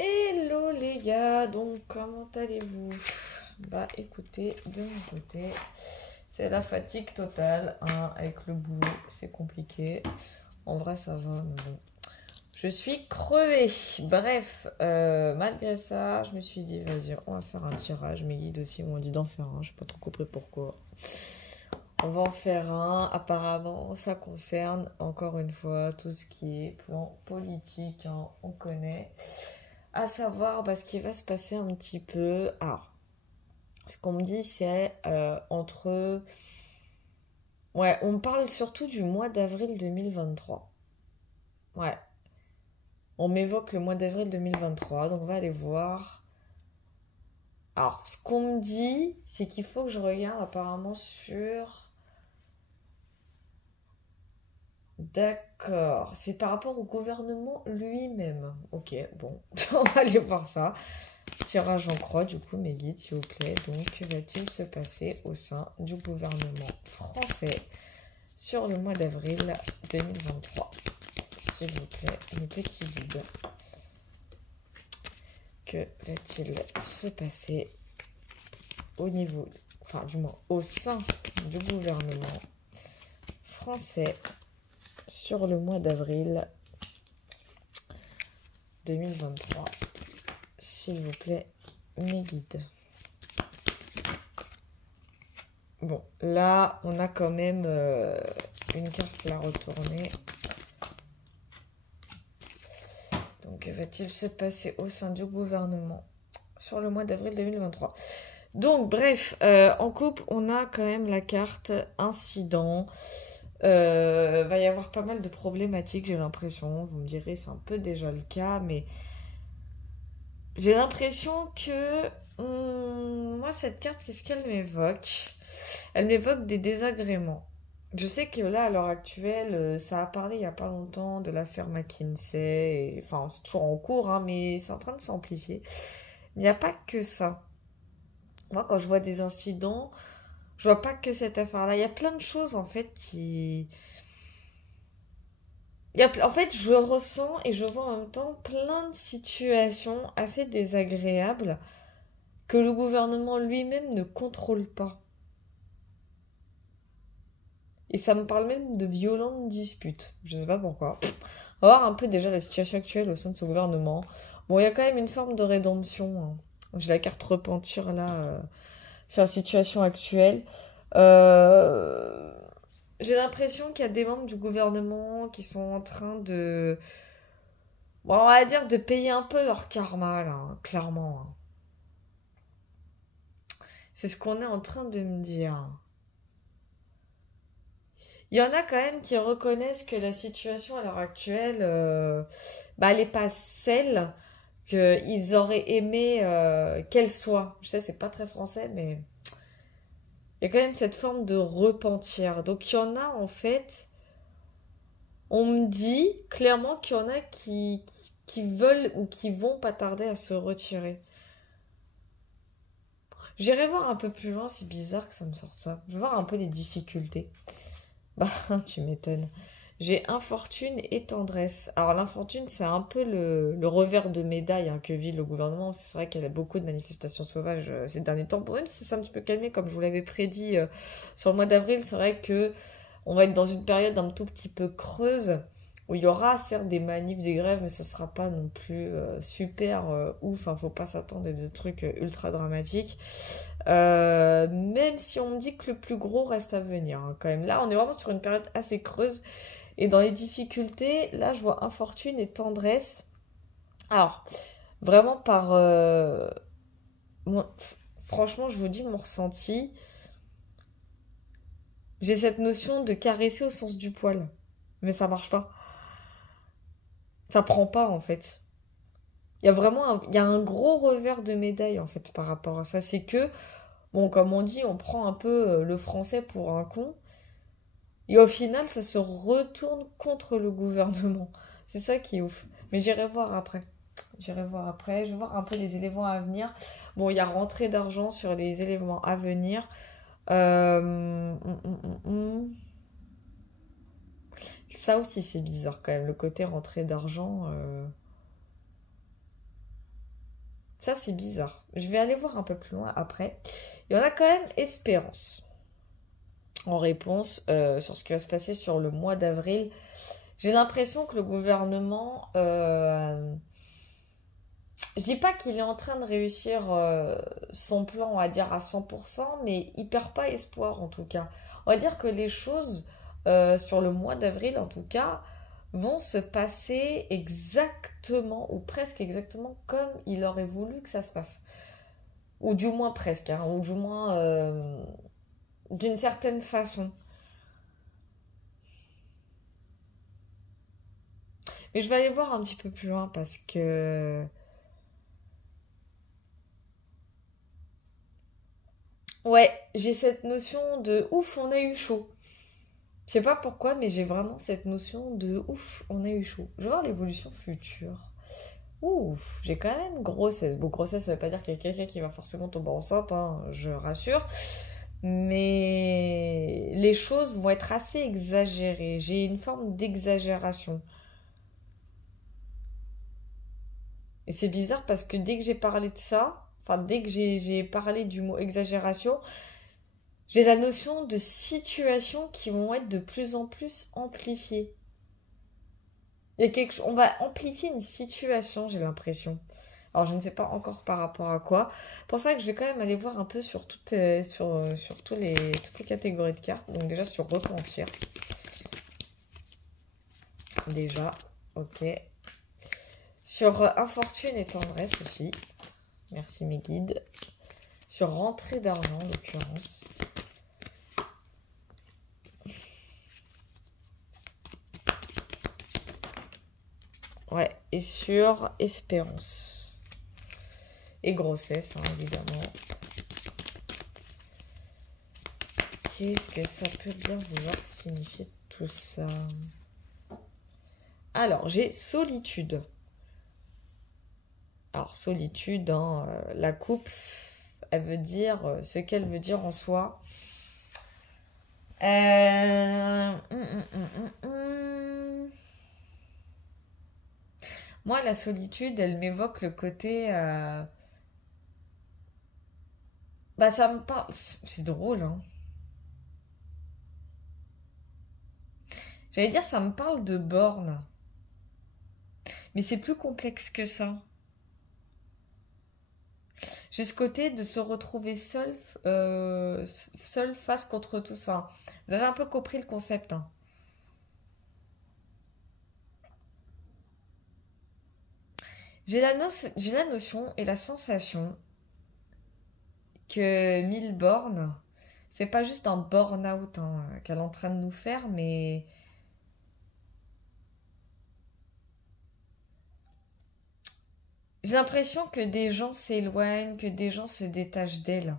Hello les gars, donc comment allez-vous? Bah écoutez, de mon côté, c'est la fatigue totale, hein, avec le boulot, c'est compliqué. En vrai ça va, mais bon. Je suis crevée. Bref, malgré ça, je me suis dit, vas-y, on va faire un tirage. Mes guides aussi m'ont dit d'en faire un, je n'ai pas trop compris pourquoi. On va en faire un. Apparemment, ça concerne, encore une fois, tout ce qui est plan politique, hein, on connaît. À savoir ce qui va se passer un petit peu. Alors, ce qu'on me dit, c'est entre... Ouais, on parle surtout du mois d'avril 2023. Ouais, on m'évoque le mois d'avril 2023, donc on va aller voir. Alors, ce qu'on me dit, c'est qu'il faut que je regarde apparemment sur... D'accord, c'est par rapport au gouvernement lui-même. Ok, bon, on va aller voir ça. Tirage en croix, du coup, mes guides, s'il vous plaît. Donc, que va-t-il se passer au sein du gouvernement français sur le mois d'avril 2023? S'il vous plaît, mes petits guides. Que va-t-il se passer au niveau, enfin, du moins, au sein du gouvernement français sur le mois d'avril 2023? S'il vous plaît, mes guides. Bon, là, on a quand même une carte à retourner. Donc, que va-t-il se passer au sein du gouvernement sur le mois d'avril 2023? Donc, bref, en couple, on a quand même la carte incident. Va y avoir pas mal de problématiques, j'ai l'impression. Vous me direz, c'est un peu déjà le cas, mais j'ai l'impression que... moi, cette carte, qu'est-ce qu'elle m'évoque? Elle m'évoque des désagréments. Je sais que là, à l'heure actuelle, ça a parlé il n'y a pas longtemps de l'affaire McKinsey. Enfin, c'est toujours en cours, hein, mais c'est en train de s'amplifier. Il n'y a pas que ça. Moi, quand je vois des incidents, je vois pas que cette affaire-là. Il y a plein de choses, en fait, qui... En fait, je ressens et je vois en même temps plein de situations assez désagréables que le gouvernement lui-même ne contrôle pas. Et ça me parle même de violentes disputes. Je sais pas pourquoi. On va voir un peu déjà la situation actuelle au sein de ce gouvernement. Bon, il y a quand même une forme de rédemption, hein. J'ai la carte repentir là sur la situation actuelle. Euh, J'ai l'impression qu'il y a des membres du gouvernement qui sont en train de... Bon, on va dire de payer un peu leur karma là, hein, clairement, hein. C'est ce qu'on est en train de me dire. Il y en a quand même qui reconnaissent que la situation à l'heure actuelle, elle n'est pas celle qu'ils auraient aimé qu'elle soit. Je sais, c'est pas très français, mais il y a quand même cette forme de repentir. Donc il y en a en fait, on me dit clairement qu'il y en a qui veulent ou qui vont pas tarder à se retirer. J'irai voir un peu plus loin, c'est bizarre que ça me sorte ça. Je vais voir un peu les difficultés. Bah, tu m'étonnes. J'ai infortune et tendresse. Alors, l'infortune, c'est un peu le revers de médaille, hein, que vit le gouvernement. C'est vrai qu'il y a beaucoup de manifestations sauvages ces derniers temps. Bon, même si ça s'est un petit peu calmé, comme je vous l'avais prédit sur le mois d'avril, c'est vrai que on va être dans une période un tout petit peu creuse où il y aura certes des manifs, des grèves, mais ce sera pas non plus super ouf. Enfin, faut pas s'attendre à des trucs ultra dramatiques. Même si on me dit que le plus gros reste à venir, hein, quand même. Là, on est vraiment sur une période assez creuse. Et dans les difficultés, là, je vois infortune et tendresse. Alors, vraiment par... franchement, je vous dis mon ressenti. J'ai cette notion de caresser au sens du poil. Mais ça marche pas. Ça prend pas, en fait. Il y a vraiment il y a un gros revers de médaille, en fait, par rapport à ça. C'est que, bon, comme on dit, on prend un peu le français pour un con. Et au final, ça se retourne contre le gouvernement. C'est ça qui est ouf. Mais j'irai voir après. J'irai voir après. Je vais voir un peu les éléments à venir. Bon, il y a rentrée d'argent sur les éléments à venir. Ça aussi, c'est bizarre quand même. Le côté rentrée d'argent. Ça, c'est bizarre. Je vais aller voir un peu plus loin après. Et on a quand même Espérance. En réponse sur ce qui va se passer sur le mois d'avril. J'ai l'impression que le gouvernement... je dis pas qu'il est en train de réussir son plan, on va dire, à 100%, mais il perd pas espoir, en tout cas. On va dire que les choses, sur le mois d'avril, en tout cas, vont se passer exactement, ou presque exactement, comme il aurait voulu que ça se passe. Ou du moins presque, hein, ou du moins d'une certaine façon. Mais je vais aller voir un petit peu plus loin parce que... Ouais, j'ai cette notion de ouf, on a eu chaud. Je sais pas pourquoi, mais j'ai vraiment cette notion de ouf, on a eu chaud. Je vais voir l'évolution future. Ouf, j'ai quand même grossesse. Bon, grossesse, ça veut pas dire qu'il y a quelqu'un qui va forcément tomber enceinte, hein, je rassure. Mais les choses vont être assez exagérées. J'ai une forme d'exagération. Et c'est bizarre parce que dès que j'ai parlé de ça, enfin, dès que j'ai parlé du mot exagération, j'ai la notion de situations qui vont être de plus en plus amplifiées. On va amplifier une situation, j'ai l'impression. Alors, je ne sais pas encore par rapport à quoi. Pour ça que je vais quand même aller voir un peu sur sur toutes les catégories de cartes. Donc déjà sur repentir. Déjà, ok. Sur infortune et tendresse aussi. Merci mes guides. Sur rentrée d'argent en l'occurrence. Ouais, et sur espérance. Et grossesse, hein, évidemment. Qu'est-ce que ça peut bien vouloir signifier tout ça? Alors, j'ai solitude. Alors, solitude, hein, la coupe, elle veut dire ce qu'elle veut dire en soi. Moi, la solitude, elle m'évoque le côté... Bah, ça me parle... C'est drôle, hein. J'allais dire, ça me parle de borne. Mais c'est plus complexe que ça. J'ai ce côté de se retrouver seul face contre tout ça. Vous avez un peu compris le concept, hein. J'ai la notion et la sensation que 1000 bornes, c'est pas juste un burn-out hein, qu'elle est en train de nous faire, mais j'ai l'impression que des gens s'éloignent, que des gens se détachent d'elle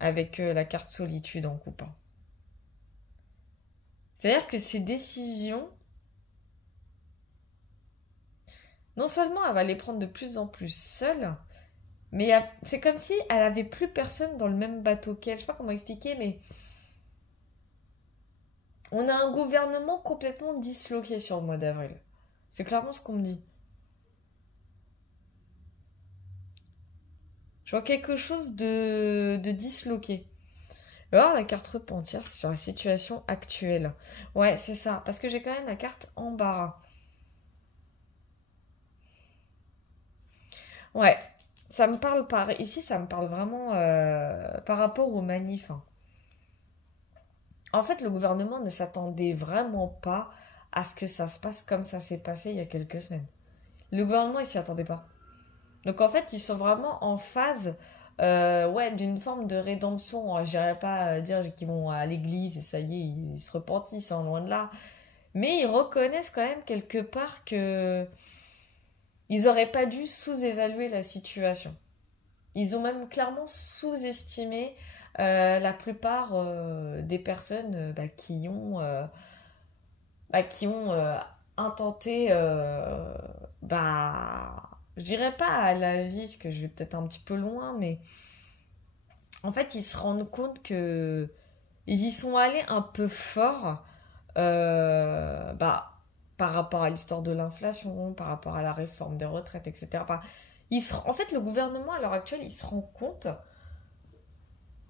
avec la carte solitude en coupant. C'est-à-dire que ces décisions, non seulement elle va les prendre de plus en plus seule, mais c'est comme si elle avait plus personne dans le même bateau qu'elle. Je sais pas comment expliquer, mais on a un gouvernement complètement disloqué sur le mois d'avril. C'est clairement ce qu'on me dit. Je vois quelque chose de disloqué. Alors, la carte repentir, c'est sur la situation actuelle. Ouais, c'est ça. Parce que j'ai quand même la carte embarras. Ouais, ça me parle ici, ça me parle vraiment par rapport aux manifs, hein. En fait, le gouvernement ne s'attendait vraiment pas à ce que ça se passe comme ça s'est passé il y a quelques semaines. Le gouvernement, il s'y attendait pas. Donc en fait, ils sont vraiment en phase ouais, d'une forme de rédemption. Je n'irais pas dire qu'ils vont à l'église et ça y est, ils se repentissent, hein, loin de là. Mais ils reconnaissent quand même quelque part que ils n'auraient pas dû sous-évaluer la situation. Ils ont même clairement sous-estimé la plupart des personnes qui ont intenté, je dirais pas à la vie, parce que je vais peut-être un petit peu loin, mais en fait, ils se rendent compte que ils y sont allés un peu fort, par rapport à l'histoire de l'inflation, par rapport à la réforme des retraites, etc. Enfin, En fait, le gouvernement, à l'heure actuelle, il se rend compte,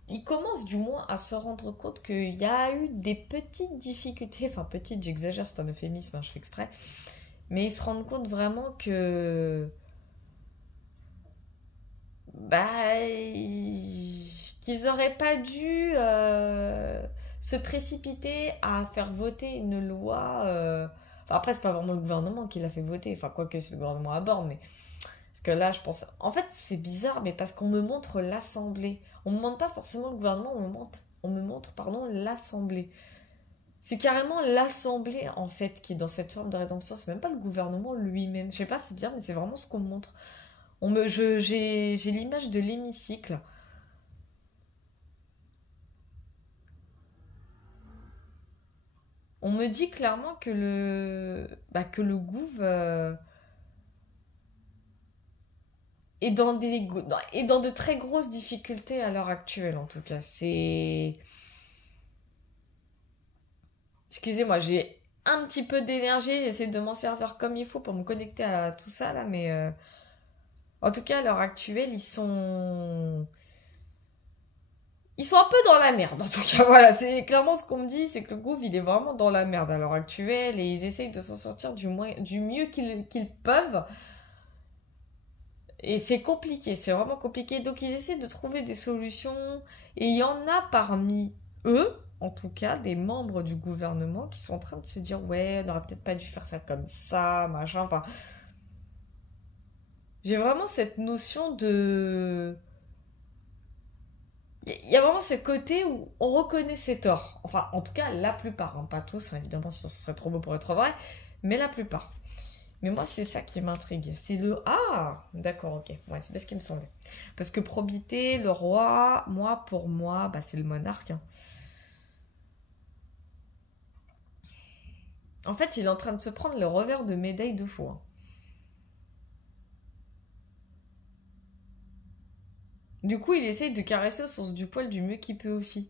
il commence du moins à se rendre compte qu'il y a eu des petites difficultés, enfin petites, j'exagère, c'est un euphémisme, hein, je fais exprès, mais ils se rendent compte vraiment que bah, qu'ils auraient pas dû se précipiter à faire voter une loi. Enfin, après, c'est pas vraiment le gouvernement qui l'a fait voter, enfin, quoique c'est le gouvernement à bord, mais. Parce que là, je pense. En fait, c'est bizarre, mais parce qu'on me montre l'Assemblée. On me montre pas forcément le gouvernement, on me montre pardon, l'Assemblée. C'est carrément l'Assemblée, en fait, qui est dans cette forme de rédemption. C'est même pas le gouvernement lui-même. Je sais pas, c'est bizarre, mais c'est vraiment ce qu'on me montre. J'ai l'image de l'hémicycle. On me dit clairement que le gouv est est dans de très grosses difficultés à l'heure actuelle, en tout cas. Excusez-moi, j'ai un petit peu d'énergie, j'essaie de m'en servir comme il faut pour me connecter à tout ça, là, mais en tout cas, à l'heure actuelle, ils sont un peu dans la merde, en tout cas, voilà, c'est clairement ce qu'on me dit, c'est que le gouv, il est vraiment dans la merde à l'heure actuelle, et ils essayent de s'en sortir du mieux qu'ils peuvent, et c'est compliqué, c'est vraiment compliqué, donc ils essaient de trouver des solutions, et il y en a parmi eux, en tout cas, des membres du gouvernement qui sont en train de se dire, ouais, on n'aurait peut-être pas dû faire ça comme ça, machin, enfin, j'ai vraiment cette notion de... Il y a vraiment ce côté où on reconnaît ses torts. Enfin, en tout cas, la plupart. Hein. Pas tous, hein, évidemment, ça serait trop beau pour être vrai. Mais la plupart. Mais moi, c'est ça qui m'intrigue. C'est le... Ah, d'accord, ok. Ouais, c'est bien ce qui me semblait. Parce que probité, le roi, pour moi, bah, c'est le monarque. Hein. En fait, il est en train de se prendre le revers de médaille de fou. Hein. Du coup, il essaye de caresser au sens du poil du mieux qu'il peut aussi.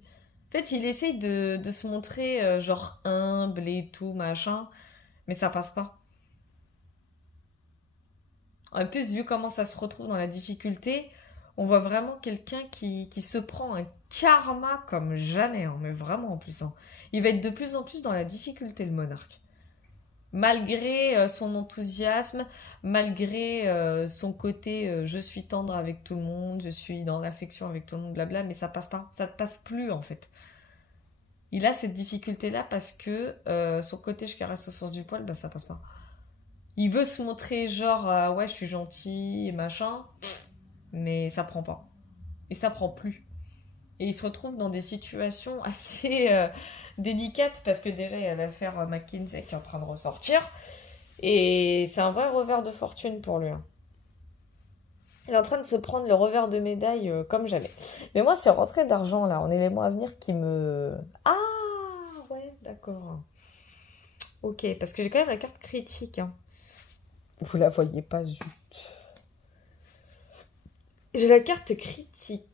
En fait, il essaye de se montrer genre humble et tout, machin. Mais ça passe pas. En plus, vu comment ça se retrouve dans la difficulté, on voit vraiment quelqu'un qui se prend un karma comme jamais, hein, mais vraiment en plus. Hein. Il va être de plus en plus dans la difficulté, le monarque. Malgré son enthousiasme, malgré son côté je suis tendre avec tout le monde, je suis dans l'affection avec tout le monde, blabla, mais ça passe pas, ça ne passe plus en fait. Il a cette difficulté-là parce que son côté je caresse au sens du poil, bah ça passe pas. Il veut se montrer genre ouais je suis gentil et machin, mais ça prend pas. Et ça prend plus. Et il se retrouve dans des situations assez délicates parce que déjà il y a l'affaire McKinsey qui est en train de ressortir. Et c'est un vrai revers de fortune pour lui. Hein. Il est en train de se prendre le revers de médaille comme jamais. Mais moi, c'est rentrée d'argent là, en éléments à venir qui me... Ah ouais, d'accord. Ok, parce que j'ai quand même la carte critique. Hein. Vous la voyez pas, zut. J'ai la carte critique.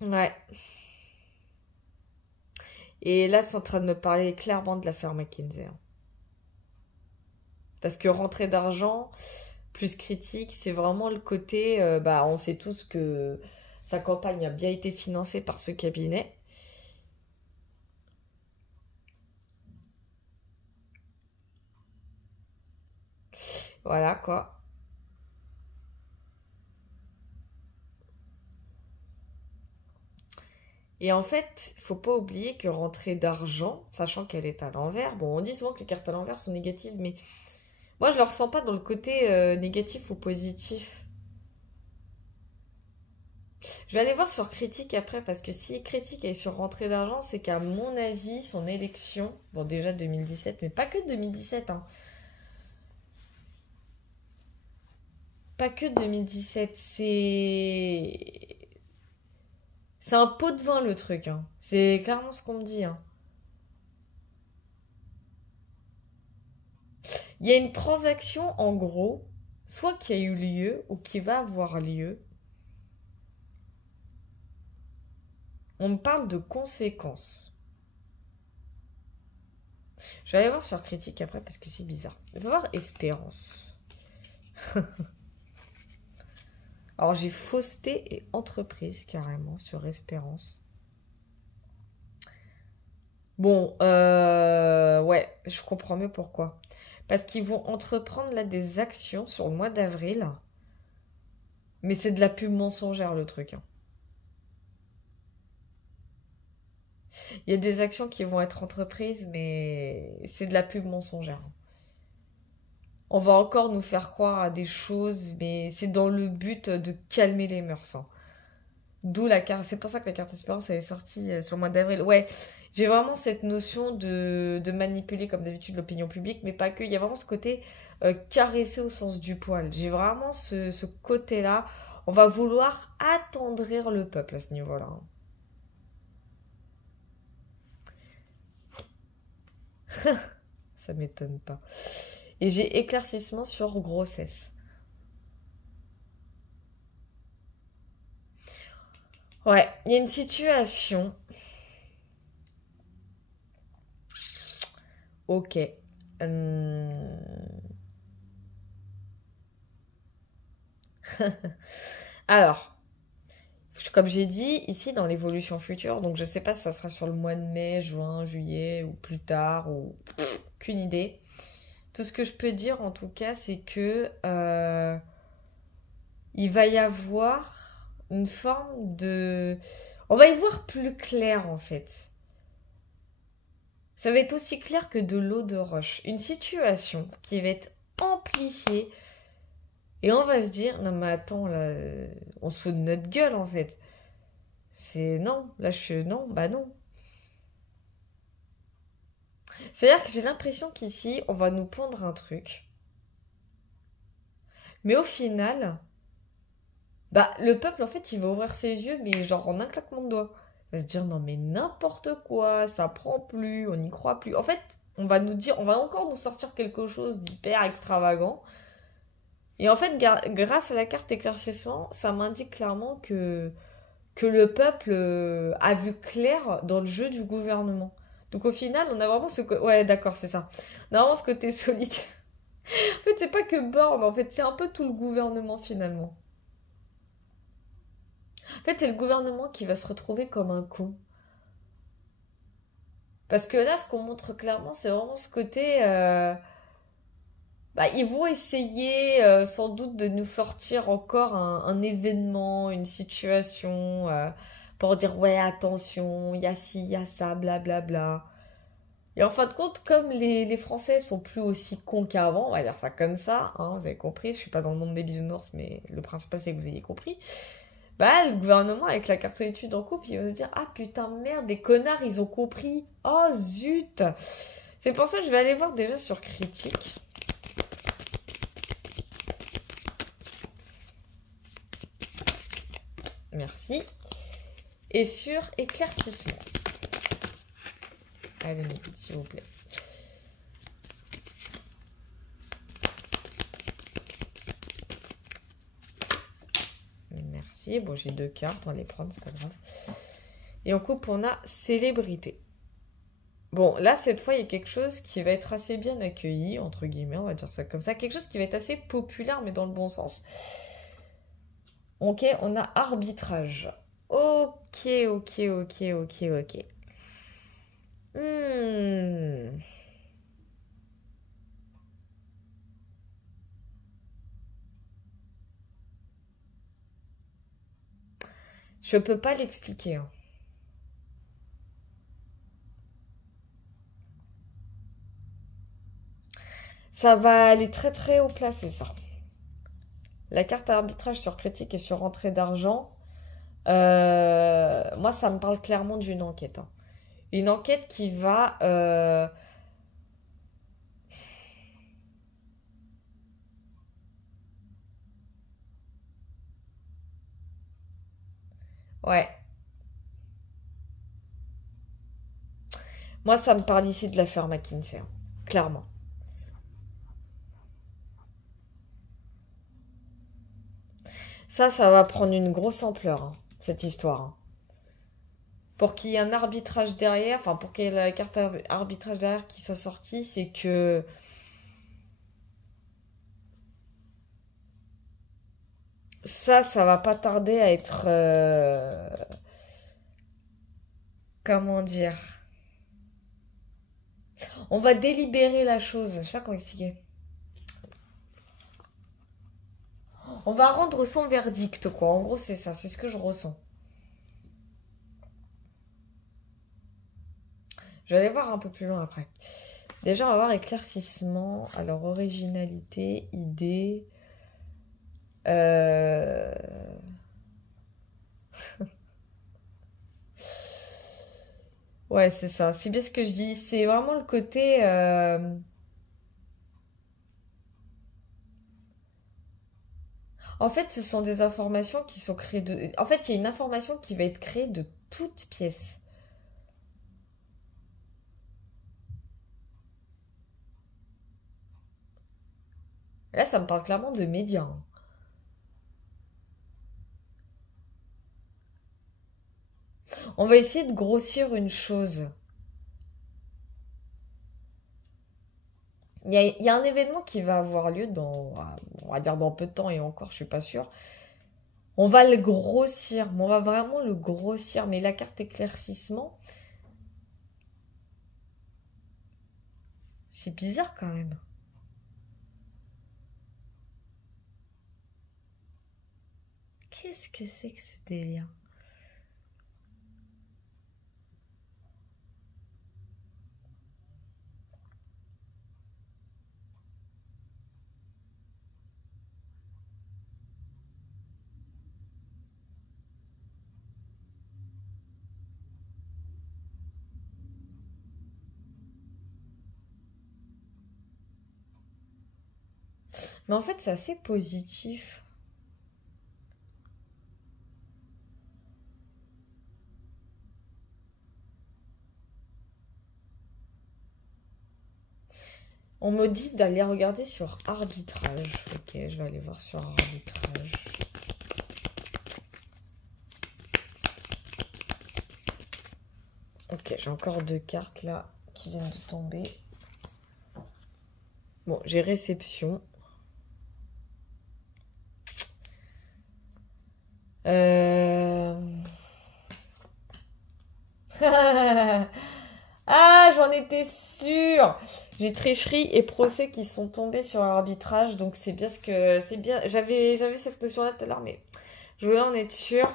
Ouais. Et là, c'est en train de me parler clairement de l'affaire McKinsey. Hein. Parce que rentrée d'argent, plus critique, c'est vraiment le côté, bah, on sait tous que sa campagne a bien été financée par ce cabinet. Voilà quoi. Et en fait, faut pas oublier que rentrée d'argent, sachant qu'elle est à l'envers, bon, on dit souvent que les cartes à l'envers sont négatives, mais moi je ne le ressens pas dans le côté négatif ou positif. Je vais aller voir sur critique après, parce que si critique est sur rentrée d'argent, c'est qu'à mon avis, son élection, bon déjà 2017, mais pas que 2017, hein, pas que 2017, c'est un pot de vin le truc, hein. C'est clairement ce qu'on me dit, hein. Il y a une transaction, en gros, soit qui a eu lieu ou qui va avoir lieu, On me parle de conséquences. Je vais aller voir sur critique après parce que c'est bizarre. Je vais voir espérance. Alors j'ai fausseté et entreprise carrément sur espérance. Bon, ouais, je comprends mieux pourquoi. Parce qu'ils vont entreprendre là des actions sur le mois d'avril. Mais c'est de la pub mensongère le truc, hein. Il y a des actions qui vont être entreprises, mais c'est de la pub mensongère. On va encore nous faire croire à des choses, mais c'est dans le but de calmer les mœurs, hein. D'où la carte. C'est pour ça que la carte espérance elle est sortie sur le mois d'avril. Ouais, j'ai vraiment cette notion de manipuler, comme d'habitude, l'opinion publique, mais pas que. Il y a vraiment ce côté caresser au sens du poil. J'ai vraiment ce côté-là. On va vouloir attendrir le peuple à ce niveau-là, hein. Ça m'étonne pas. Et j'ai éclaircissement sur grossesse. Ouais, il y a une situation. Ok. Hum. Alors, comme j'ai dit, ici dans l'évolution future, donc je sais pas si ça sera sur le mois de mai, juin, juillet ou plus tard, ou aucune idée. Tout ce que je peux dire en tout cas, c'est que il va y avoir une forme de... On va y voir plus clair en fait. Ça va être aussi clair que de l'eau de roche. Une situation qui va être amplifiée et on va se dire, non mais attends, là, on se fout de notre gueule en fait. C'est non, là non, bah non. C'est-à-dire que j'ai l'impression qu'ici, on va nous pondre un truc. Mais au final, bah le peuple en fait, il va ouvrir ses yeux, mais genre en un claquement de doigts. Il va se dire, non mais n'importe quoi, ça prend plus, on n'y croit plus. En fait, on va nous dire, on va encore nous sortir quelque chose d'hyper extravagant. Et en fait, grâce à la carte éclaircissement, ça m'indique clairement que le peuple a vu clair dans le jeu du gouvernement. Donc au final, on a vraiment ce côté... Ouais, d'accord, c'est ça. On a vraiment ce côté solide. En fait, c'est pas que Borne, en fait, c'est un peu tout le gouvernement finalement. En fait, c'est le gouvernement qui va se retrouver comme un con. Parce que là, ce qu'on montre clairement, c'est vraiment ce côté... Bah, ils vont essayer sans doute de nous sortir encore un événement, une situation, pour dire ouais, attention, il y a ci, il y a ça, blablabla. Et en fin de compte, comme les Français sont plus aussi cons qu'avant, on va dire ça comme ça, hein, vous avez compris, je suis pas dans le monde des bisounours, mais le principal c'est que vous ayez compris. Bah, le gouvernement, avec la carte solitude en couple, il va se dire ah putain, merde, des connards, ils ont compris. Oh zut! C'est pour ça que je vais aller voir déjà sur Critique. Merci. Et sur éclaircissement. Allez, s'il vous plaît. Merci. Bon, j'ai 2 cartes, on va les prendre, c'est pas grave. Et en coupe, on a célébrité. Bon, là, cette fois, il y a quelque chose qui va être assez bien accueilli, entre guillemets, on va dire ça comme ça. Quelque chose qui va être assez populaire, mais dans le bon sens. Ok, on a arbitrage. Ok, ok, ok, ok, ok. Je peux pas l'expliquer, hein. Ça va aller très très haut placé, ça. La carte arbitrage sur critique et sur entrée d'argent, moi, ça me parle clairement d'une enquête, hein. Une enquête qui va... Ouais. Moi, ça me parle ici de l'affaire McKinsey, hein. Clairement. Ça va prendre une grosse ampleur, hein, cette histoire, hein. pour qu'il y ait un arbitrage derrière, enfin pour qu'il y ait la carte arbitrage derrière qui soit sortie, c'est que ça va pas tarder à être... comment dire? On va délibérer la chose. Je sais pas comment expliquer. On va rendre son verdict, quoi. En gros, c'est ça. C'est ce que je ressens. Je vais aller voir un peu plus loin après. Déjà, on va voir éclaircissement. Alors, originalité, idée. Ouais, c'est ça. C'est bien ce que je dis. C'est vraiment le côté... En fait, ce sont des informations qui sont créées de... En fait, il y a une information qui va être créée de toutes pièces. Là, ça me parle clairement de médias, hein. On va essayer de grossir une chose. Il y a un événement qui va avoir lieu dans, on va dire dans peu de temps et encore, je suis pas sûre. On va le grossir, mais on va vraiment le grossir. Mais la carte éclaircissement, c'est bizarre quand même. Qu'est-ce que c'est que ce délire? Mais en fait, c'est assez positif. On me dit d'aller regarder sur arbitrage. Ok, je vais aller voir sur arbitrage. Ok, j'ai encore 2 cartes là qui viennent de tomber. Bon, j'ai réception. Ah, j'en étais sûre. J'ai tricherie et procès qui sont tombés sur arbitrage, donc c'est bien ce que c'est bien. J'avais cette notion-là tout à l'heure, mais je voulais en être sûre.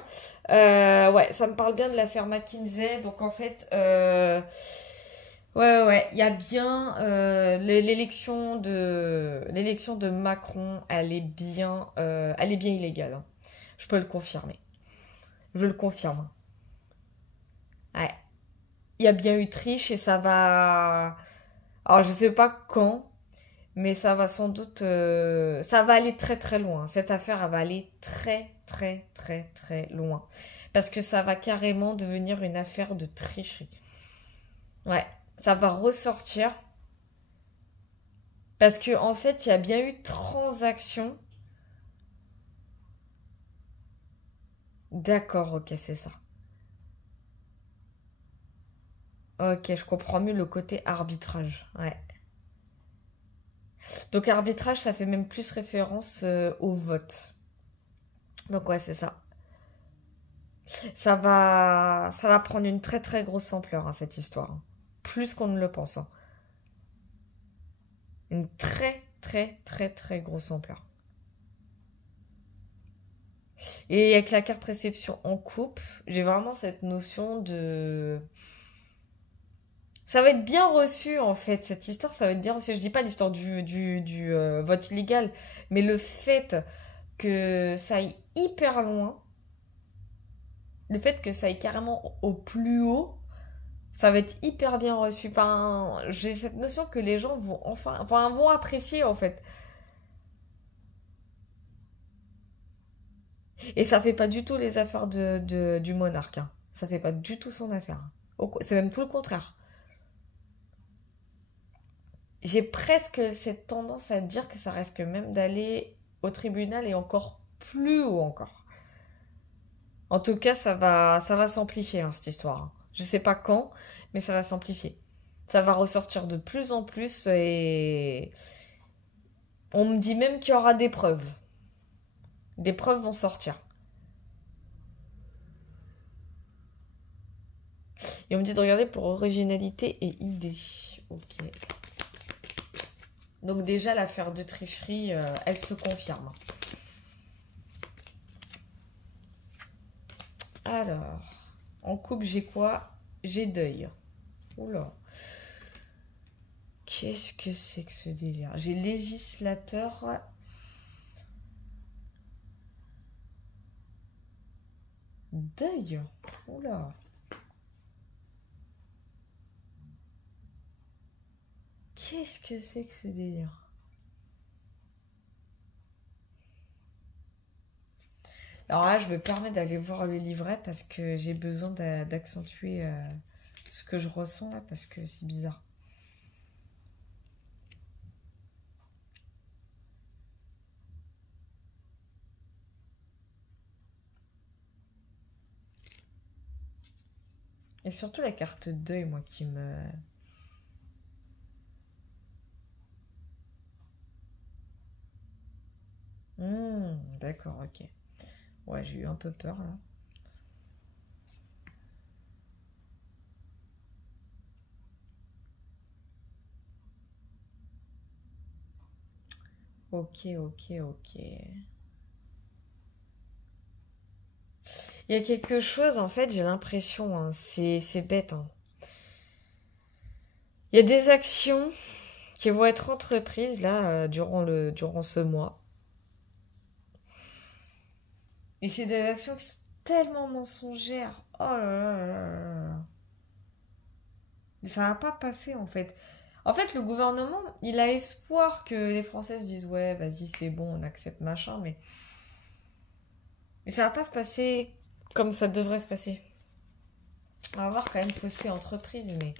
Ouais, ça me parle bien de l'affaire McKinsey, donc en fait, ouais, il y a bien l'élection de Macron, elle est bien illégale, hein. Je peux le confirmer. Je le confirme. Ouais. Il y a bien eu triche et ça va. Alors, je sais pas quand, mais ça va sans doute. Ça va aller très très loin. Cette affaire, elle va aller très très très très loin. Parce que ça va carrément devenir une affaire de tricherie. Ouais, ça va ressortir. Parce que en fait, il y a bien eu transaction. D'accord, ok, c'est ça. Ok, je comprends mieux le côté arbitrage. Ouais. Donc arbitrage, ça fait même plus référence au vote. Donc ouais, c'est ça. Ça va prendre une très très grosse ampleur, hein, cette histoire, hein. Plus qu'on ne le pense, hein. Une très très très très grosse ampleur. Et avec la carte réception en coupe, j'ai vraiment cette notion de... Ça va être bien reçu en fait, cette histoire, ça va être bien reçu. Je dis pas l'histoire du vote illégal, mais le fait que ça aille hyper loin, le fait que ça aille carrément au plus haut, ça va être hyper bien reçu. Enfin, j'ai cette notion que les gens vont enfin vont apprécier en fait. Et ça fait pas du tout les affaires du monarque, hein. Ça fait pas du tout son affaire, hein. C'est même tout le contraire. J'ai presque cette tendance à dire que ça risque même d'aller au tribunal et encore plus haut encore. En tout cas, ça va s'amplifier, hein, cette histoire, hein. Je sais pas quand, mais ça va s'amplifier. Ça va ressortir de plus en plus et on me dit même qu'il y aura des preuves. Des preuves vont sortir. Et on me dit de regarder pour originalité et idée. Ok. Donc déjà, l'affaire de tricherie, elle se confirme. Alors, en couple, j'ai quoi? J'ai deuil. Oula. Qu'est-ce que c'est que ce délire? J'ai législateur. Deuil. Oula. Qu'est-ce que c'est que ce délire? Alors là, je me permets d'aller voir le livret parce que j'ai besoin d'accentuer ce que je ressens là parce que c'est bizarre. Et surtout la carte deuil, moi, qui me... D'accord, ok. Ouais, j'ai eu un peu peur là. Ok, ok, ok. Il y a quelque chose, en fait, j'ai l'impression, hein, c'est bête, hein. Il y a des actions qui vont être entreprises là durant ce mois. Et c'est des actions qui sont tellement mensongères. Oh là là là là là. Mais ça va pas passer en fait. En fait, le gouvernement, il a espoir que les Français se disent ouais, vas-y, c'est bon, on accepte machin, mais ça va pas se passer comme ça devrait se passer. On va voir quand même fausseté entreprise, mais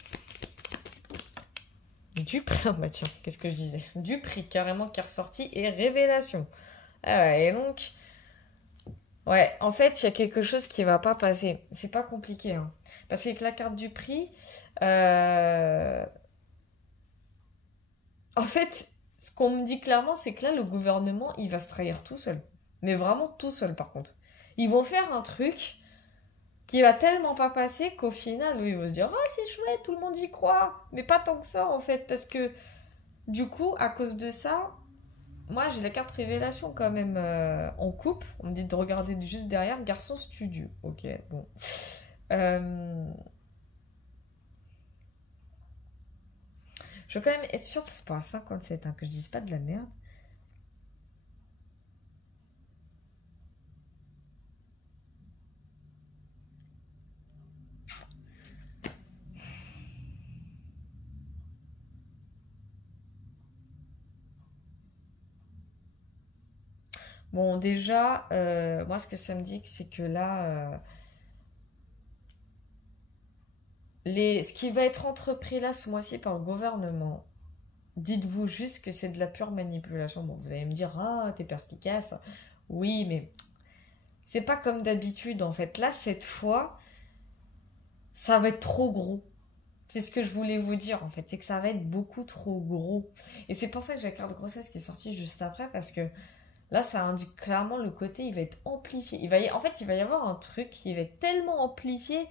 du prix, ah bah tiens, qu'est-ce que je disais? Du prix carrément qui est ressorti et révélation. Ah ouais, et donc, ouais, en fait, il y a quelque chose qui va pas passer. C'est pas compliqué, hein. Parce qu'avec la carte du prix, euh, en fait, ce qu'on me dit clairement, c'est que là, le gouvernement, il va se trahir tout seul. Mais vraiment tout seul, par contre. Ils vont faire un truc qui va tellement pas passer qu'au final, eux, ils vont se dire, oh, c'est chouette, tout le monde y croit. Mais pas tant que ça, en fait, parce que du coup, à cause de ça, moi, j'ai la carte révélation quand même en coupe. On me dit de regarder juste derrière, garçon studio. Ok, bon. Euh, je veux quand même être sûre, parce que c'est pas à 57, hein, que je dise pas de la merde. Bon, déjà, moi, ce que ça me dit, c'est que là, ce qui va être entrepris là ce mois-ci par le gouvernement, dites-vous juste que c'est de la pure manipulation. Bon, vous allez me dire, ah, t'es perspicace. Oui, mais c'est pas comme d'habitude, en fait. Là, cette fois, ça va être trop gros. C'est ce que je voulais vous dire, en fait. C'est que ça va être beaucoup trop gros. Et c'est pour ça que j'ai la carte de grossesse qui est sortie juste après, parce que là, ça indique clairement le côté, il va être amplifié. En fait, il va y avoir un truc qui va être tellement amplifié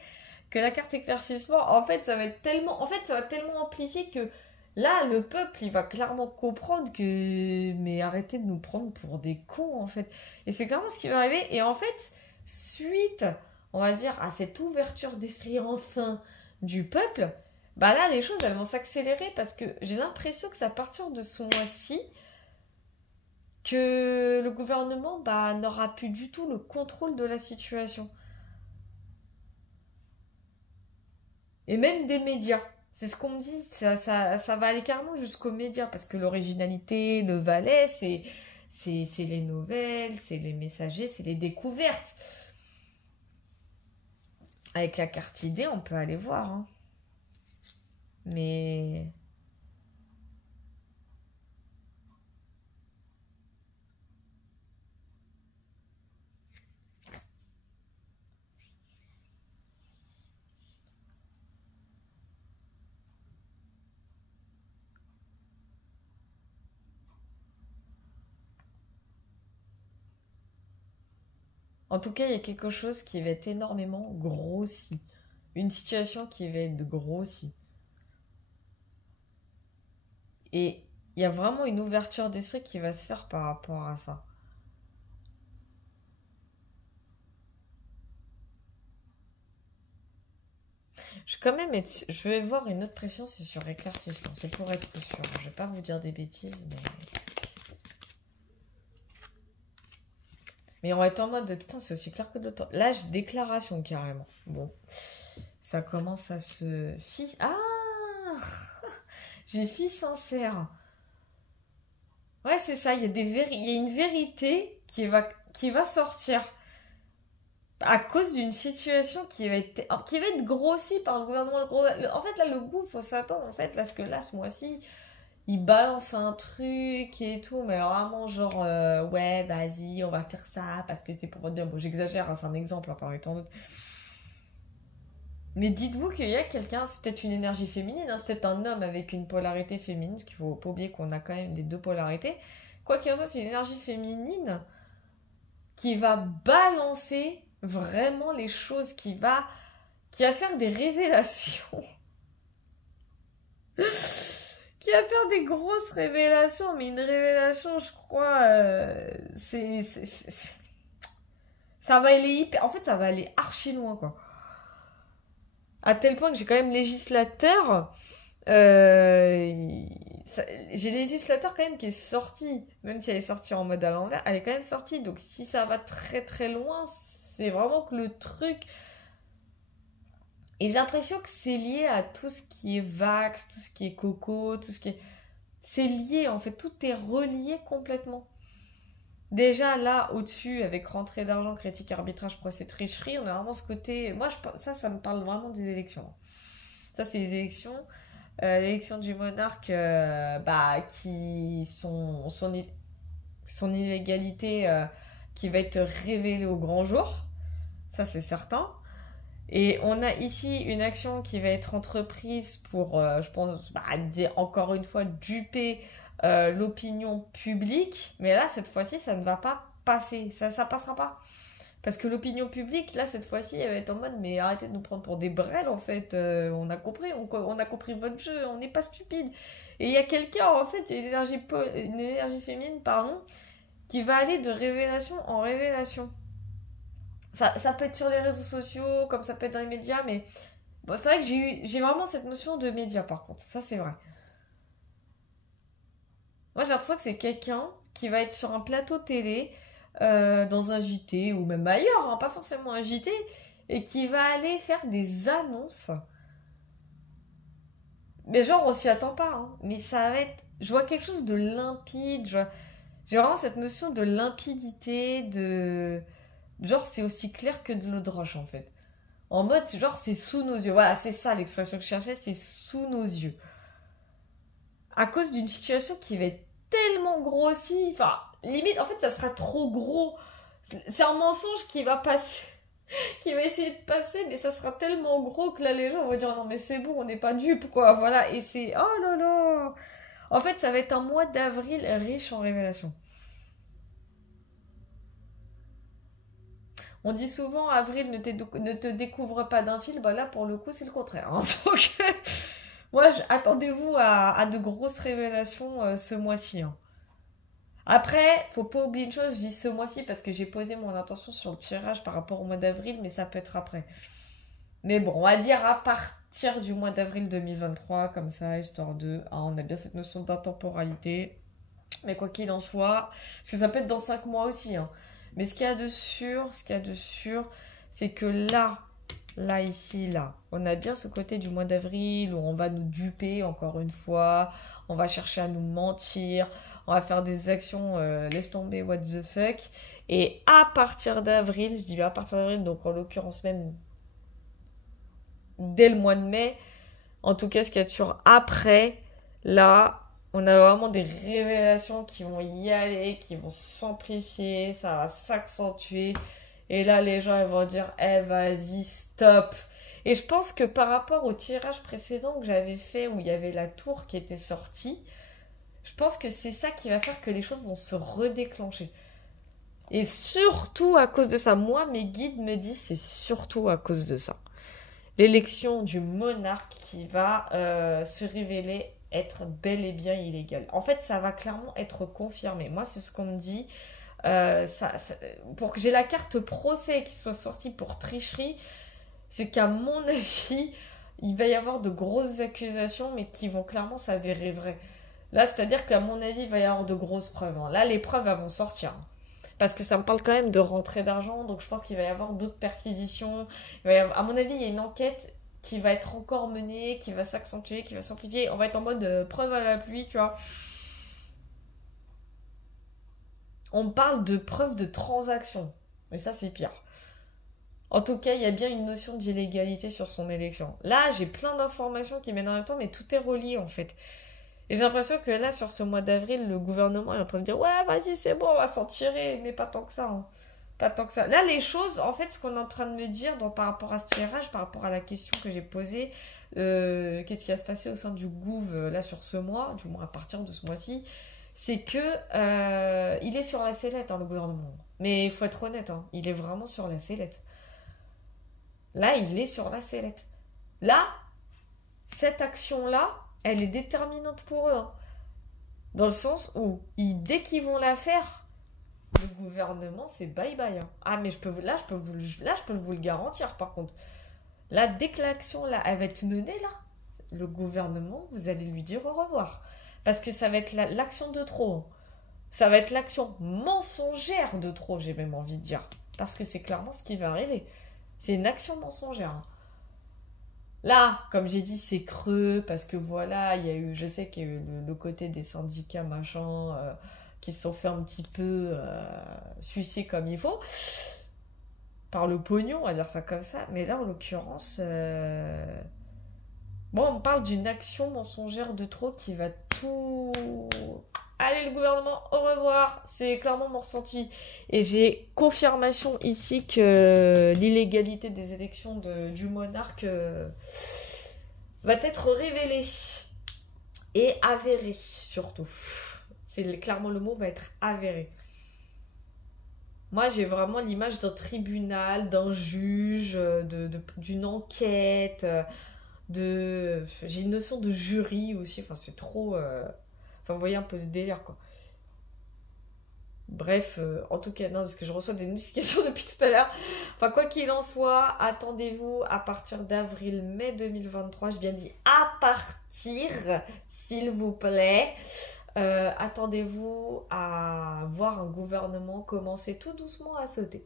que la carte éclaircissement, en fait, ça va tellement amplifié que là, le peuple, il va clairement comprendre que, mais arrêtez de nous prendre pour des cons, en fait. Et c'est clairement ce qui va arriver. Et en fait, suite, on va dire, à cette ouverture d'esprit enfin du peuple, bah là, les choses, elles vont s'accélérer parce que j'ai l'impression que c'est à partir de ce mois-ci que le gouvernement bah, n'aura plus du tout le contrôle de la situation. Et même des médias. C'est ce qu'on me dit. Ça va aller carrément jusqu'aux médias. Parce que l'originalité, le Valais, c'est les nouvelles, c'est les messagers, c'est les découvertes. Avec la carte idée, on peut aller voir, hein. Mais... En tout cas, il y a quelque chose qui va être énormément grossi. Une situation qui va être grossie. Et il y a vraiment une ouverture d'esprit qui va se faire par rapport à ça. Je vais voir une autre pression, c'est sur éclaircissement. C'est pour être sûr. Je vais pas vous dire des bêtises, mais on va être en mode, putain, c'est aussi clair que de l'autre. Là, j'ai déclaration carrément. Bon, ça commence à se... Ah j'ai fille sincère. Ouais, c'est ça, il y a une vérité qui va sortir à cause d'une situation qui va être grossie par le gouvernement. En fait, là, le goût, faut s'attendre, en fait, parce que là, ce mois-ci, il balance un truc et tout, mais vraiment, genre, ouais, vas-y, on va faire ça, parce que c'est pour votre bien. Bon, j'exagère, hein, c'est un exemple, hein, par étant d'autres. Mais dites-vous qu'il y a quelqu'un, c'est peut-être une énergie féminine, hein, c'est peut-être un homme avec une polarité féminine, parce qu'il faut pas oublier qu'on a quand même les deux polarités. Quoi qu'il en soit, c'est une énergie féminine qui va balancer vraiment les choses, qui va faire des révélations. Qui va faire des grosses révélations, mais une révélation, je crois, ça va aller hyper... En fait, ça va aller archi loin, quoi. À tel point que j'ai quand même législateur. J'ai législateur quand même qui est sorti. Même si elle est sortie en mode à l'envers, elle est quand même sortie. Donc si ça va très très loin, c'est vraiment que le truc... Et j'ai l'impression que c'est lié à tout ce qui est vax, tout ce qui est coco, tout ce qui est... C'est lié en fait, tout est relié complètement. Déjà là, au-dessus, avec rentrée d'argent, critique, arbitrage, procès, tricherie, on a vraiment ce côté... Moi, ça me parle vraiment des élections. Ça, c'est les élections. L'élection du monarque, qui son illégalité qui va être révélée au grand jour. Ça, c'est certain. Et on a ici une action qui va être entreprise pour, je pense, encore une fois, duper l'opinion publique. Mais là, cette fois-ci, ça ne va pas passer. Ça passera pas. Parce que l'opinion publique, là, cette fois-ci, elle va être en mode, mais arrêtez de nous prendre pour des brels, en fait. On a compris, on a compris votre jeu, on n'est pas stupide. Et il y a quelqu'un, en fait, il y a une énergie féminine, pardon, qui va aller de révélation en révélation. Ça peut être sur les réseaux sociaux, comme ça peut être dans les médias, mais bon, c'est vrai que j'ai vraiment cette notion de média, par contre. Ça, c'est vrai. Moi, j'ai l'impression que c'est quelqu'un qui va être sur un plateau télé, dans un JT, ou même ailleurs, hein, pas forcément un JT, et qui va aller faire des annonces. Mais genre, on s'y attend pas, hein. Mais ça va être... Je vois quelque chose de limpide, j'ai vraiment cette notion de limpidité, de... Genre, c'est aussi clair que de l'eau de roche, en fait. En mode, genre, c'est sous nos yeux. Voilà, c'est ça l'expression que je cherchais, c'est sous nos yeux. À cause d'une situation qui va être tellement grossie. Enfin, limite, en fait, ça sera trop gros. C'est un mensonge qui va passer, qui va essayer de passer, mais ça sera tellement gros que là, les gens vont dire non, mais c'est bon, on n'est pas dupes, quoi. Voilà, et c'est... Oh là là. En fait, ça va être un mois d'avril riche en révélations. On dit souvent, avril ne te découvre pas d'un fil. Bah là, pour le coup, c'est le contraire, hein. Donc, moi, attendez-vous à de grosses révélations ce mois-ci, hein. Après, faut pas oublier une chose, je dis ce mois-ci parce que j'ai posé mon intention sur le tirage par rapport au mois d'avril, mais ça peut être après. Mais bon, on va dire à partir du mois d'avril 2023, comme ça, histoire de... hein, on a bien cette notion d'intemporalité. Mais quoi qu'il en soit, parce que ça peut être dans 5 mois aussi, hein. Mais ce qu'il y a de sûr, c'est que là, ici, là, on a bien ce côté du mois d'avril où on va nous duper, encore une fois, on va chercher à nous mentir, on va faire des actions, laisse tomber, what the fuck. Et à partir d'avril, je dis bien à partir d'avril, donc en l'occurrence même dès le mois de mai, en tout cas ce qu'il y a de sûr après, là, on a vraiment des révélations qui vont y aller, qui vont s'amplifier, ça va s'accentuer. Et là, les gens ils vont dire, eh vas-y, stop. Et je pense que par rapport au tirage précédent que j'avais fait, où il y avait la tour qui était sortie, je pense que c'est ça qui va faire que les choses vont se redéclencher. Et surtout à cause de ça. Moi, mes guides me disent c'est surtout à cause de ça. L'élection du monarque qui va se révéler être bel et bien illégale. En fait, ça va clairement être confirmé. Moi, c'est ce qu'on me dit. Pour que j'ai la carte procès qui soit sortie pour tricherie, c'est qu'à mon avis, il va y avoir de grosses accusations, mais qui vont clairement s'avérer vraies. Là, c'est-à-dire qu'à mon avis, il va y avoir de grosses preuves. Hein. Là, les preuves, elles vont sortir. Parce que ça me parle quand même de rentrée d'argent, donc je pense qu'il va y avoir d'autres perquisitions. À mon avis, il y a une enquête qui va être encore menée, qui va s'accentuer, qui va s'amplifier. On va être en mode preuve à la pluie, tu vois. On parle de preuve de transaction. Mais ça, c'est pire. En tout cas, il y a bien une notion d'illégalité sur son élection. Là, j'ai plein d'informations qui mènent en même temps, mais tout est relié, en fait. Et j'ai l'impression que là, sur ce mois d'avril, le gouvernement est en train de dire « Ouais, vas-y, c'est bon, on va s'en tirer. » Mais pas tant que ça. Hein. Pas tant que ça. Là, les choses, en fait, ce qu'on est en train de me dire par rapport à ce tirage, par rapport à la question que j'ai posée, qu'est-ce qui va se passer au sein du gouv, là, sur ce mois, du moins à partir de ce mois-ci, c'est que il est sur la sellette, hein, le gouvernement. Mais il faut être honnête, hein, il est vraiment sur la sellette. Là, il est sur la sellette. Là, cette action-là, elle est déterminante pour eux. Hein. Dans le sens où, dès qu'ils vont la faire, le gouvernement, c'est bye-bye. Hein. Ah, mais je peux vous le garantir, par contre. Là, dès que l'action, là, elle va être menée, là, le gouvernement, vous allez lui dire au revoir. Parce que ça va être l'action de trop. Hein. Ça va être l'action mensongère de trop, j'ai même envie de dire. Parce que c'est clairement ce qui va arriver. C'est une action mensongère. Hein. Là, comme j'ai dit, c'est creux parce que voilà, il y a eu, je sais qu'il y a eu le côté des syndicats machin qui se sont fait un petit peu sucer comme il faut par le pognon, on va dire ça comme ça. Mais là, en l'occurrence, bon, on parle d'une action mensongère de trop qui va tout. Allez, le gouvernement, au revoir. C'est clairement mon ressenti. Et j'ai confirmation ici que l'illégalité des élections du monarque va être révélée. Et avérée, surtout. Clairement, le mot va être avéré. Moi, j'ai vraiment l'image d'un tribunal, d'un juge, d'une enquête. J'ai une notion de jury aussi. Enfin, c'est trop... Enfin, vous voyez un peu le délire, quoi. Bref, en tout cas, non, parce que je reçois des notifications depuis tout à l'heure. Enfin, quoi qu'il en soit, attendez-vous à partir d'avril-mai 2023. J'ai bien dit à partir, s'il vous plaît. Attendez-vous à voir un gouvernement commencer tout doucement à sauter.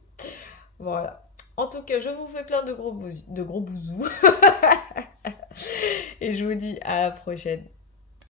Voilà. En tout cas, je vous fais plein de gros bousous. Et je vous dis à la prochaine.